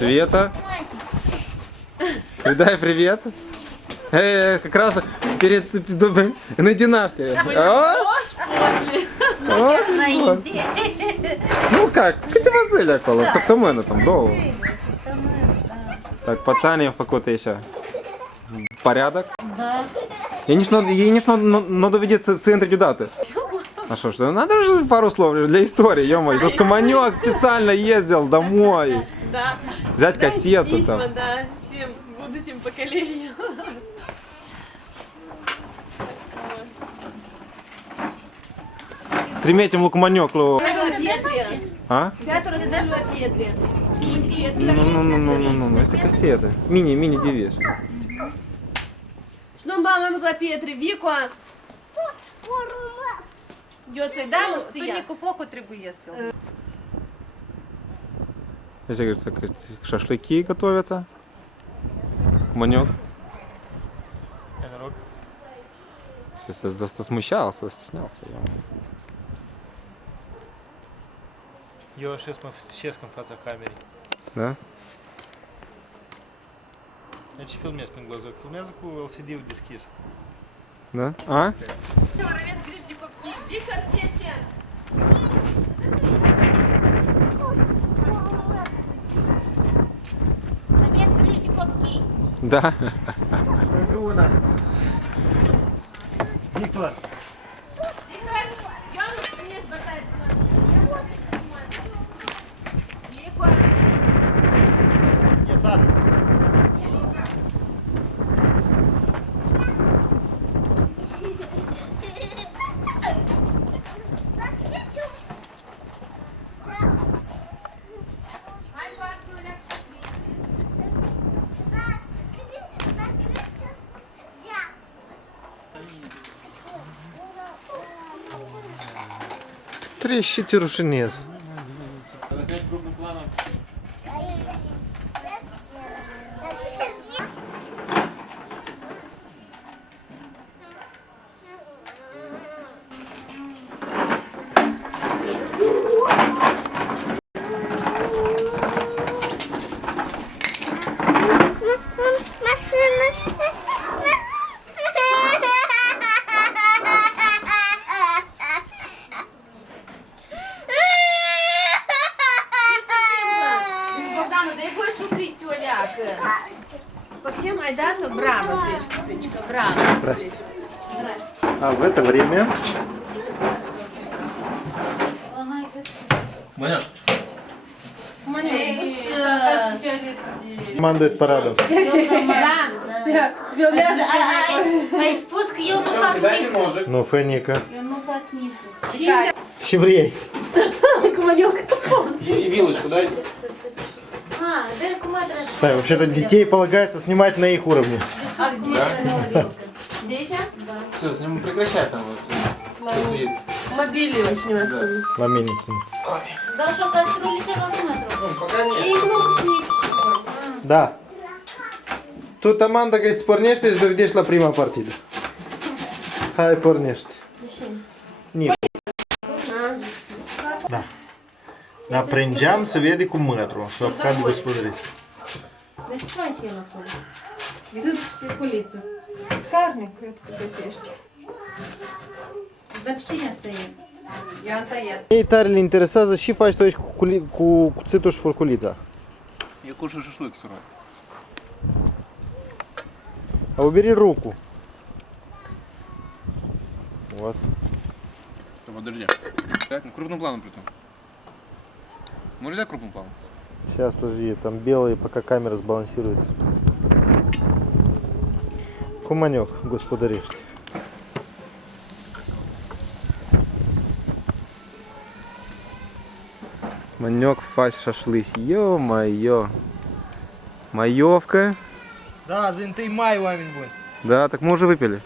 Света. Передай привет. Как раз перед на династии. Ну как? Катя коло, Сактомена там довго. Так, пацанів какой-то еще. Порядок? Да. Ей не надо видеть центр даты. А что ж, надо же пару слов для истории, ё-моё. Тут Команек специально ездил домой. Да. Взять кассету письма, там. да, всем будущим поколениям. С тремя этим Лукманёклу. А? Ну, это кассеты. Мини-девиш. Что мама за Петри, Віко? Йоцей, да, може це я? Фоку треба їсти. Здесь, говорится, шашлыки готовятся. Манек. Сейчас засмущался, стеснялся. Eu și mă sfârșesc în fața camerei. Да? Я ce filmez prin glazur? Filmează cu LCD-ul deschis. Да? А? Воровец грижди попки. Виктор, Свете! Овец грижди попки. Да. Виктор! Нет, сад! Трещите рушинец. Взять крупным планом. Богдану, дай больше Кристи, Оляк. По всем Айдану, браво, Тычка, браво. Здрасте. А в это время Маня! командует парадом. Ай спуск йому факніту. Ну, Феника. Йому факніту. Еврей. И вилочку дай. А, де кумедра? Так, вообще-то детей полагается снимать на их уровне. А где? Деся? Все, с ним прекращай там вот. Мобильный очень особенно. Маминицын. Да що, каструлі ще кумедру? Пока нет. И кнопку снять. Да. Тут Аманда говорит, порнешься, доведешь la prima partida. Hai, pornește. Nici. Da. Aprângeam să vede cu mătru, să apucat de gospodărit. Да що ще на полі? Це поліція. Карник, катешки. Взагалі стоїть. Я тает. Ei tare le interesează și faci tu aici cu cuțitul și furculița. Я кушаю шашлык сырой. А убери руку. Вот. Подожди. Так, ну крупным планом притом. Можешь взять крупным планом? Сейчас, подожди, там белый, пока камера сбалансируется. Куманек, господаришь ты. Манек, фась, шашлык. Ё-моё. Маевка. Да, за 1 мая уамень будет. Да, так мы уже выпили.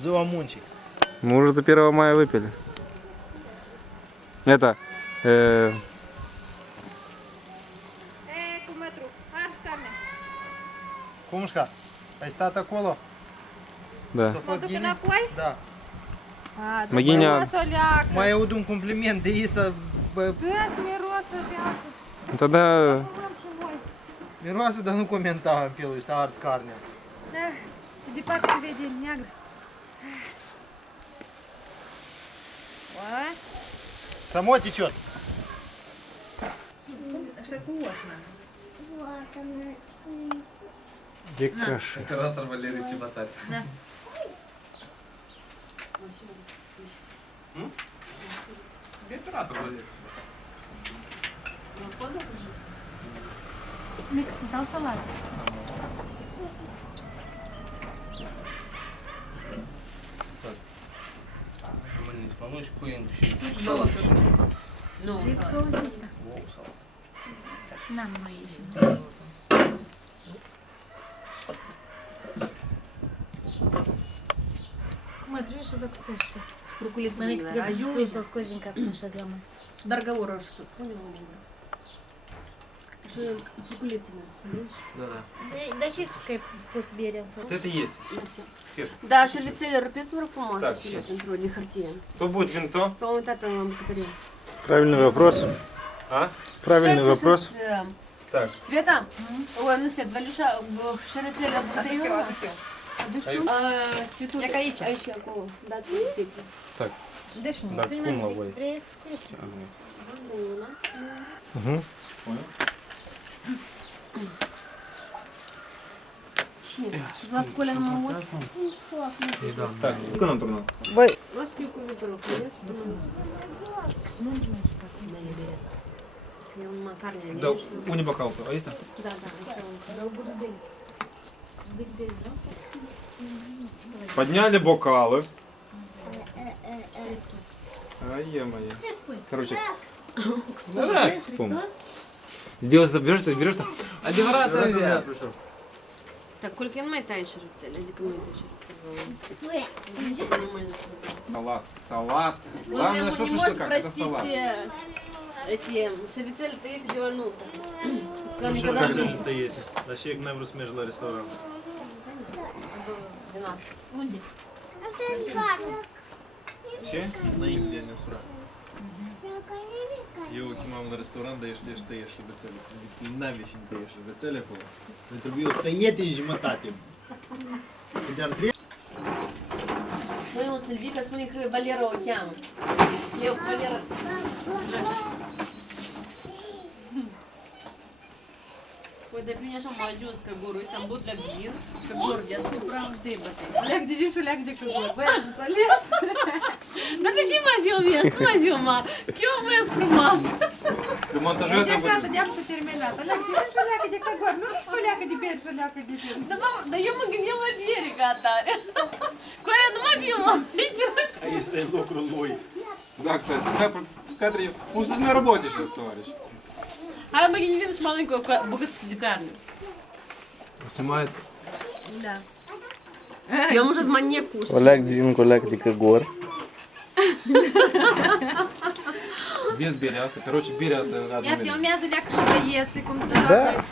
За ламончик. Мы уже до 1 мая выпили. Это... Кумушка, ai stat acolo? Да. S-a fost ghini? Da. Магиня... Mai aud un compliment de ăsta, bă, Ну тогда... Miroase, dar nu comenta în pilul ăsta, arți carnea. Da, departe se vede neagră. What? Само течет. Așa cu osma. Де каша? Оператор Валерий Чеботарь. Оператор Валерий. Como é que se dá o salário? Nu, E cu sous de ăsta. N-am mai ieșit. Cum trebuie să zacusește? Furculiță Mami, mică, trebuie ajunge. să o scoți din cap și la masă. Dar găurăș тут. Punem o mână. Și furculițele. Да, да. Dar ce spui că ai pus bere în foc? Вот это есть. Свет. Da, șervețele rupeți vă frumos Da, așa, pentru de hârtie. Кто будет венцо? S-au uitat în bucătărie. Правильный вопрос. А? Правильный вопрос. Так. Света? Ой, nu Свет, Валюша, șervețele în bucătărie. Цветут. Як aici. Aici, acolo. Da, ținite. Так. Deci nu. Да, кума, ой. Bună. Угу. Ce? Vlad Colea nu mă auzi? Так, сколько нам турнал? Las eu cu viitorul crezi și tu nu e un macarne. Да, уни бокал. А есть там? Da, da. Подняли бокалы. Ай, е-мое. Короче. Давай, вспомни. Дело берешь там. Адеврат, пришел. Так, Колька, nu mai tai șervețele, adică nu mai tai șervețele. Nu mai Салат. Салат. Ну, Главное, что не можешь как это простить салат. эти шервецели 30 минуты. Ну, Никогда що в так жизни. не даєте? Да ще як нам розмежила ресторан. 12. Че? На їх день ресторан. Його мав на ресторан, даєш шебецелі. Ти навіщо не даєш шебецелі було? Не тобі остаєте жмотати. Ну и вот Сильвика, смотри, как Валера его тянут. Eu, Валера. Ой, да меня așa am ajuns că gorul ăsta în but la gir, că gor deasupra îmi debate. Leac de gin și leac de căgor. Băi, am înțeles. Да ты же мадил вес, ну мадил ма. Кем вес фрумас? При монтаже Deci это gata, de-am să terminat. Leac de gin și leac de căgor. Nu nici cu leac de bere și leac de bere. Да мама, да я мы где мы берега атаре. Коля, ну мадил ма. А якщо я локрулой? Да, кстати, пускай он, кстати, на работе сейчас, товарищ. А мы не видишь маленькую богатую. Снимает. Da. Я уже с маньяк кушаю. Олег Дін, Олег Дікогор. Без беряса. Короче, беряса надо. Ia filmează leac și băieții cum se joacă.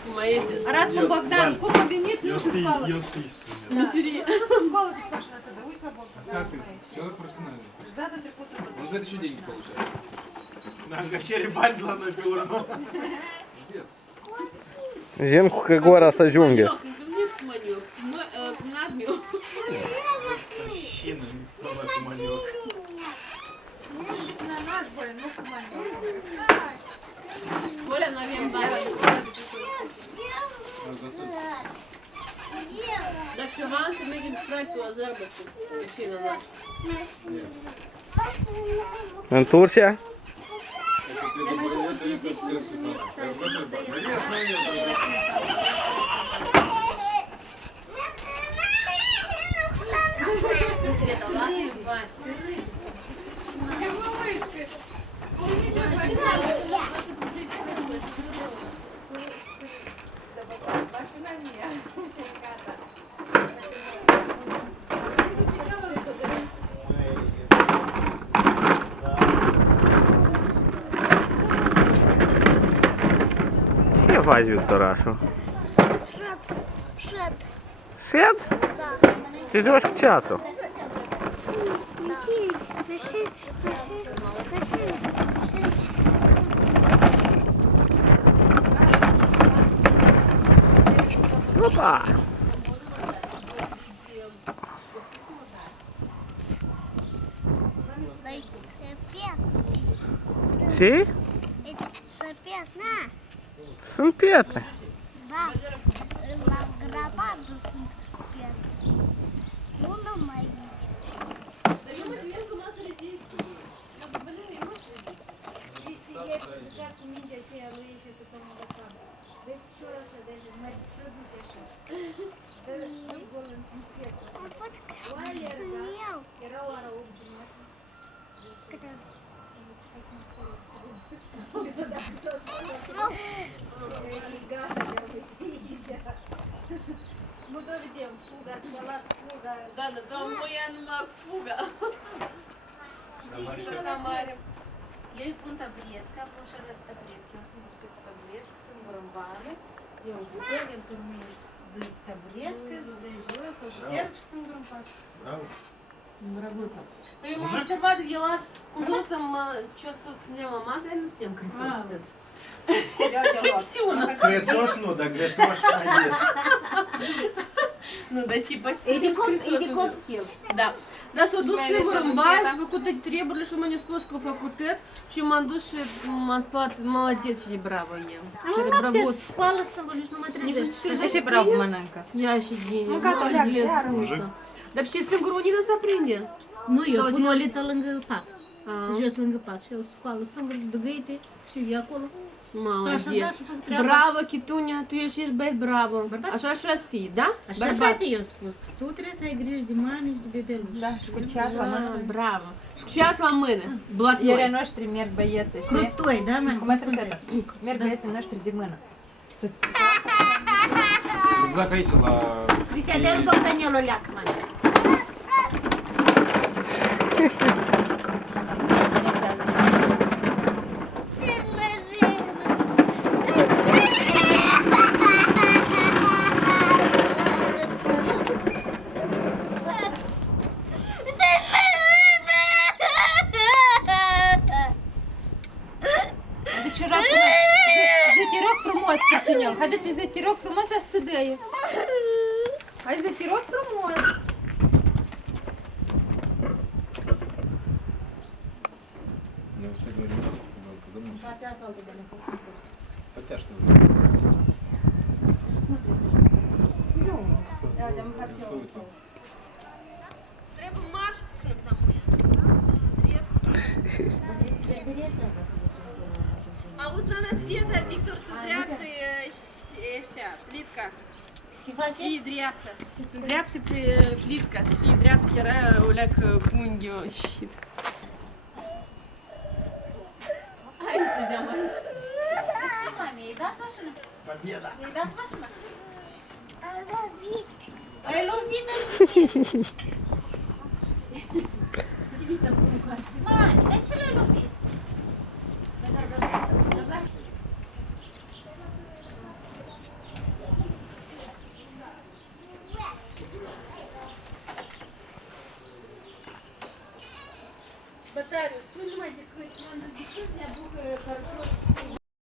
Arată cum Bogdan, cum a venit, nu se spală. Eu știu. Nu se spală de așa să dă. Uite la Bogdan. Как ты? Человек профессиональный. Și data trecută tot. Он за это еще деньги получает. На гачері бандла на пілорно. Жінку Кагора Сажунги. Книжку манек. Надмил. Ще не маньок. На наш бой, ну командир. Коля, наверное, да все, вам мы идем брать ту заработку. Мужчина наш. În Turcia? Света, ладно, Вась. Ще бачу Тарашу. Шет. Свет? Да. Ти ждеш часу. Опа! Sì? Sunt pietre. Da, la grabadă sunt pietre. Nu mai am fost câștigul eu. Câte? Мы тоже делаем фуга, салат, фуга. Да, но там моя фуга. Știi și Tamara. Eu îi pun tabletca, pun și arăt tabletca. Eu sunt cu tabletca, singură în vară. Eu îl spun, el dormis de tabletca, de jos, îl șterg și singur în pat. Bravo. Drăguță. Păi m-am observat, eu las, cum să ce a spus că suntem la masă, eu nu suntem crățoși, știți. Crețoș nu, dar grețoș mai ești. Ну да, типа, Иди копкил. Да. Да, s-a dus singur în baie și a făcut toate treburile și m-a spus că a făcut tot și m-am dus și m-am spălat, молодец și bravo el. Nu noapte spală singur, nici nu mă trezești. Și bravo mănâncă. Ia și genie, Mâncați-o, leagă, молодец. Dar și singur unii nu se aprinde. Nu, eu pun o liță lângă pat, Ah, jos lângă pat și eu scoală singur de găite și e acolo. Молодец. Bravo, Chitunia, tu ești băi, bravo. Așa și să fii, da? Așa tati eu spus, tu trebuie să ai grijă de mame și de bebeluși. Da, și cu ceas la mână. Bravo. Și cu ceas la mână, blătnoi. Ieri noștri merg băieții, știi? Crutoi, da, mă? Cum trebuie să merg băieții noștri de mână. Să-ți Dacă aici la... Cristian, te rup Bogdanelul leacă, mă. Zi, te rog frumos, Cristinel. Haideți, zi, te rog frumos și să dăie. Hai, zi, te rog frumos. Я все говорю, когда мы... Хотя что... Треба марш з кінця моя. А узнана Света, Віктор, це дряпти ăștia, плитка. Sfii dreaptă. Dreaptă pe plitka, sfii dreaptă, chiar o leacă punghiu și... Hai să dăm aici. Și mami, ai dat mașină? Ai dat mașină? Am lovit. Ai lovit în Mami, de ce l-ai lovit? Bătariu, spune mai decât, ne-aducă хорошо.